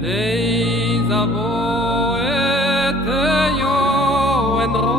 Days of oed yo en ro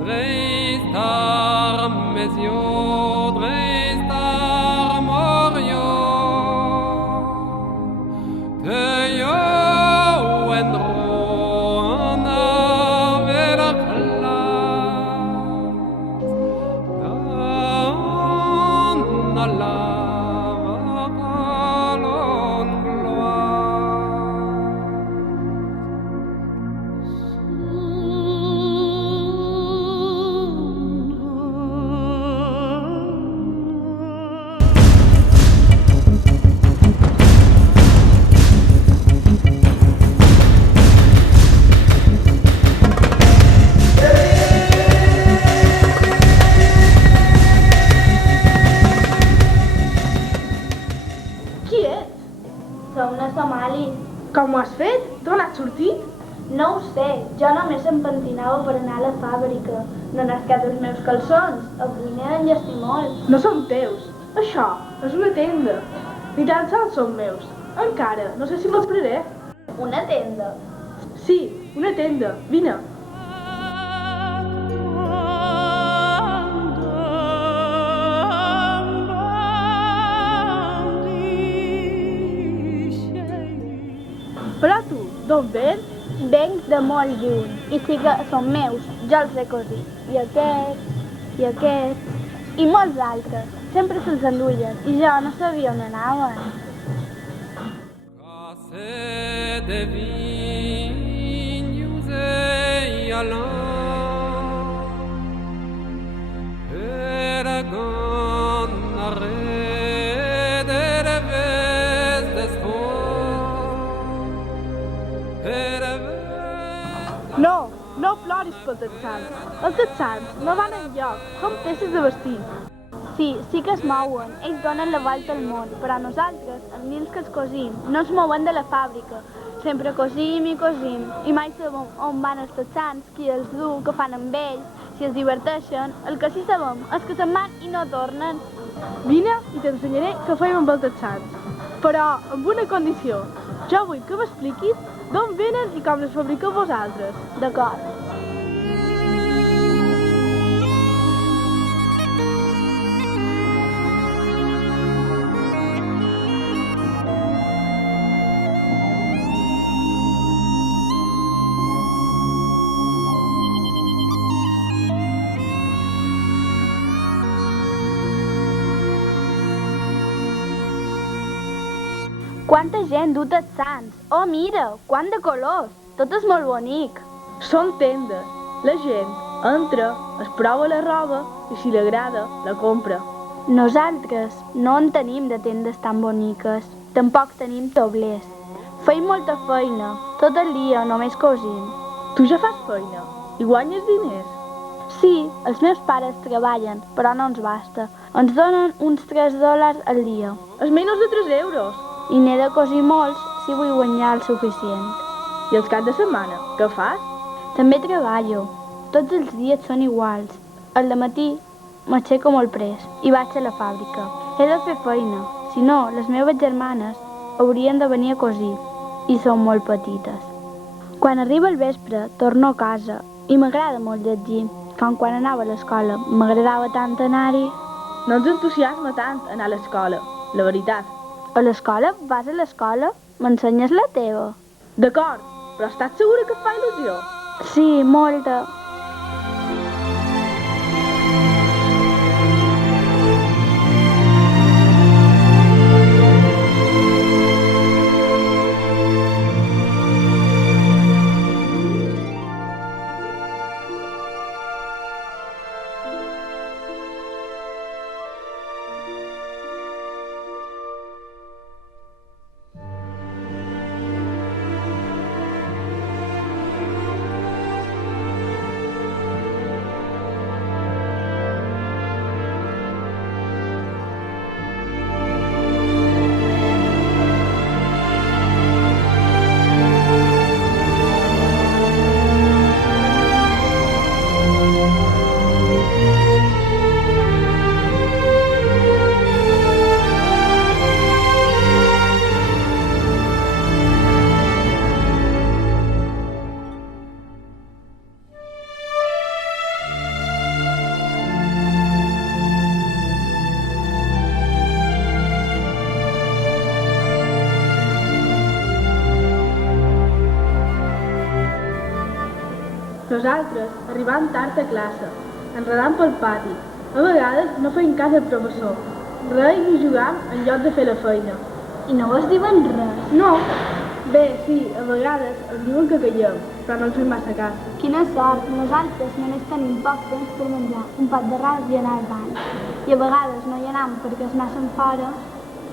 Dreistar mesio Dreistar morio Te yo en ro na vera klas Dan la Qui ets? Som les Somalis. Com ho has fet? D'on has sortit? No ho sé, jo només em pentinava per anar a la fàbrica. No n'has quedat els meus calçons, avui n'he d'enllestir molt. No són teus. Això és una tenda. Ni tan sols són meus. Encara, no sé si me'ls praré. Una tenda. Sí, una tenda. Vine. Però tu, d'on vens? Venc de molt lluny, i sí que són meus, jo els he cosit. I aquest, i molts altres. Sempre se'ls enduien, i jo no sabia on anaven. Case de vinhos e alã Era gana rede vez desfon Era No, no ploris pel Texans. Els Texans no van enlloc, són peces de vestir. Sí que es mouen, ells donen la volta al món, però nosaltres, els nils que els cosim, no ens mouen de la fàbrica. Sempre cosim, i mai sabem on van els texans, qui els du, què fan amb ells, si es diverteixen. El que sí sabem és que se'n van i no tornen. Vine i t'ensenyaré què fem amb els Texans. Però amb una condició. Jo vull que m'expliquis d'on venen i com les fabriqueu vosaltres. D'acord. Quanta gent du texans! Oh, mira, quant de colors! Tot és molt bonic. Són tendes. La gent entra, es prova la roba i si li agrada, la compra. Nosaltres no en tenim de tendes tan boniques. Tampoc tenim toblers. Feim molta feina. Tot el dia només cosim. Tu ja fas feina i guanyes diners. Sí, els meus pares treballen, però no ens basta. Ens donen uns $3 al dia. És menys de 3 euros. I n'he de cosir molts si vull guanyar el suficient. I els caps de setmana, què fas? També treballo. Tots els dies són iguals. Al matí m'aixeco molt pres i vaig a la fàbrica. He de fer feina, si no, les meves germanes haurien de venir a cosir i són molt petites. Quan arriba el vespre, torno a casa i m'agrada molt llegir. Com quan anava a l'escola, m'agradava tant anar-hi. No ens entusiasma tant anar a l'escola, la veritat. A l'escola? Vas a l'escola? M'ensenyes la teva? D'acord, però estàs segura que et fa il·lusió? Sí, molta. Nosaltres arribàvem tard a classe, enredant pel pati. A vegades no feim cas al professor. Reim i jugam en lloc de fer la feina. I no vos diuen res? No. Bé, sí, a vegades ens diuen que callem, però no ens fem massa cas. Quina sort! Nosaltres només tenim poc temps per menjar un pot d'arròs i anar al bany. I a vegades no hi anem perquè es naixen fora.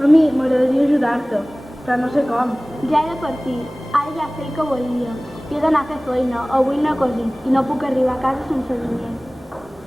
A mi m'agradaria ajudar-te, però no sé com. Ja he de partir. Ara ja sé el que volia. I he d'anar a fer feina, avui no he cosit i no puc arribar a casa sense diner.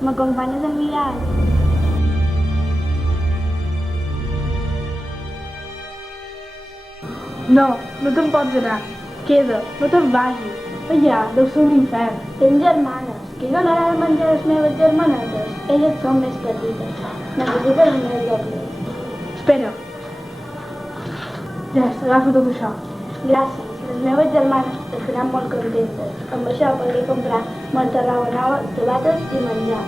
M'acompanyes al mirall? No, no te'n pots anar. Queda, no te'n vagis. Allà deu ser un infern. Tens germanes, que jo m'agrada menjar les meves germanetes. Elles són més petites. Necessiten més dobles. Espera. Ja, agafa tot això. Gràcies, les meves germanes estaran molt contentes. Amb això podré comprar molta roba nova, sabates i menjar.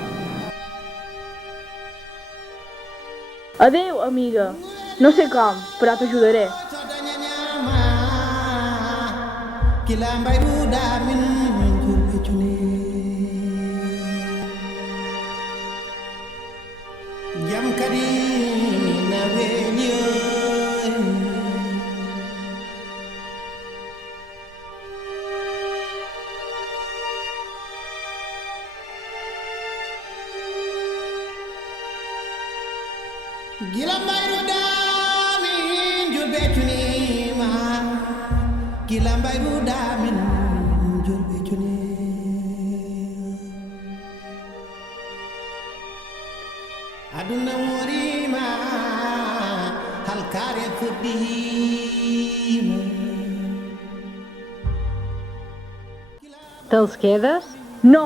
Adéu, amiga. No sé com, però t'ajudaré. aduna morima halkare fuddima. Te'ls quedes? No!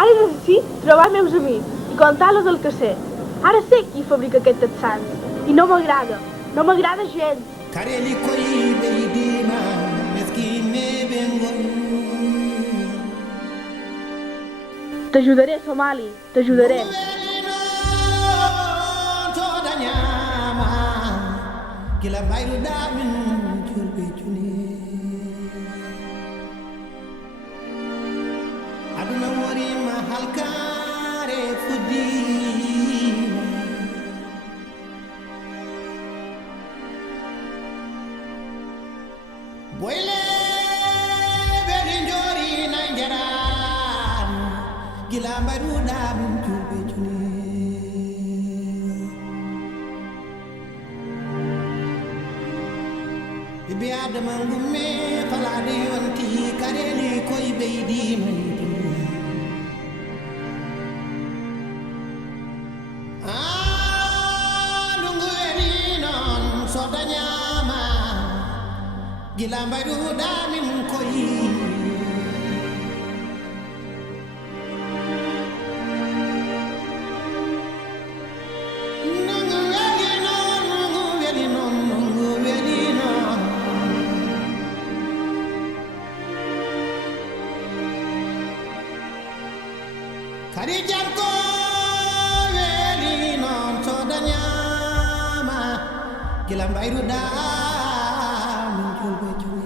Ara necessit trobar meus amics i contar-los el que sé. Ara sé qui fabrica aquest tatsans. I no m'agrada. No m'agrada gens. Kareli koi beidima meskine bengon. T'ajudaré, Somali. T'ajudaré. Kila bayru damin julbe juni. Aduna wari ma halkare fudi. Boyle beri njori nanjaran. Kila bayru damin julbe juni. Bibi adama ngumme falade yonti kareli koy beydi maydu. Lungu weli non sodanyama gila mbaydu damin koy. Nungu weli non, nungu weli non, nungu weli non. Kari janko weli non sodanyama gila mbayru da min julbe juni.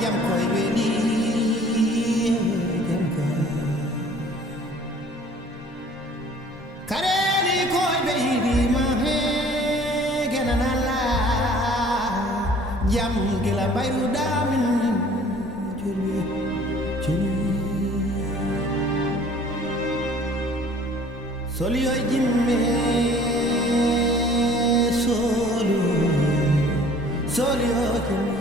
Jam koy weli jam ko kareli koy beydi ma he genanala jam gila bayru damin julbe juni. Solio jimme solio jimme.